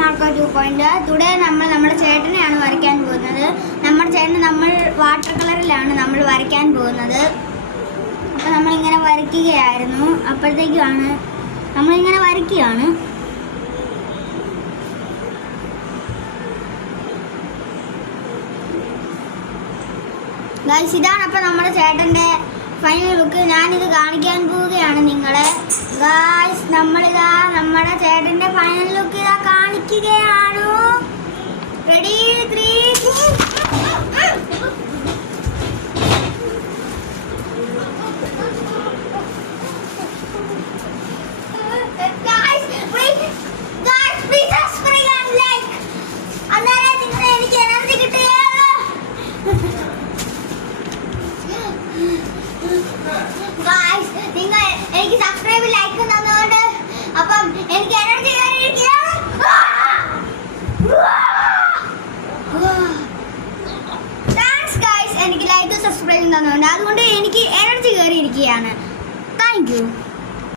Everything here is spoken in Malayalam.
Marco 2.0. Today നമ്മുടെ ചേട്ടനെയാണ് വരയ്ക്കാൻ പോകുന്നത്. നമ്മുടെ ചേട്ടനെ നമ്മൾ വാട്ടർ കളറിലാണ് നമ്മൾ വരയ്ക്കാൻ പോകുന്നത്. അപ്പോൾ നമ്മൾ ഇങ്ങനെ വരയ്ക്കുകയായിരുന്നു. അപ്പോഴത്തേക്കാണ് നമ്മൾ ഇങ്ങനെ വരയ്ക്കുകയാണ്. ഗൈസ്, ഇതാണ് അപ്പോൾ നമ്മുടെ ചേട്ടൻ്റെ ഫൈനൽ ലുക്ക്. ഞാനിത് കാണിക്കാൻ പോവുകയാണ് നിങ്ങളെ. ഗൈസ്, നമ്മളിതാ നമ്മുടെ ചേട്ടൻ്റെ ഫൈനൽ ലുക്ക് ഇതാ കാണിക്കുകയാണ്. റെഡി 3 നിങ്ങൾ എനിക്ക് സബ്സ്ക്രൈബ് ലൈക്ക് തന്നതുകൊണ്ട് അപ്പം എനിക്ക് എനർജി താങ്ക്സ് ഗൈസ്. എനിക്ക് ലൈക്ക് സബ്സ്ക്രൈബ് തന്നതുകൊണ്ട് അതുകൊണ്ട് എനിക്ക് എനർജി കയറിയിരിക്കുകയാണ്. Thank you.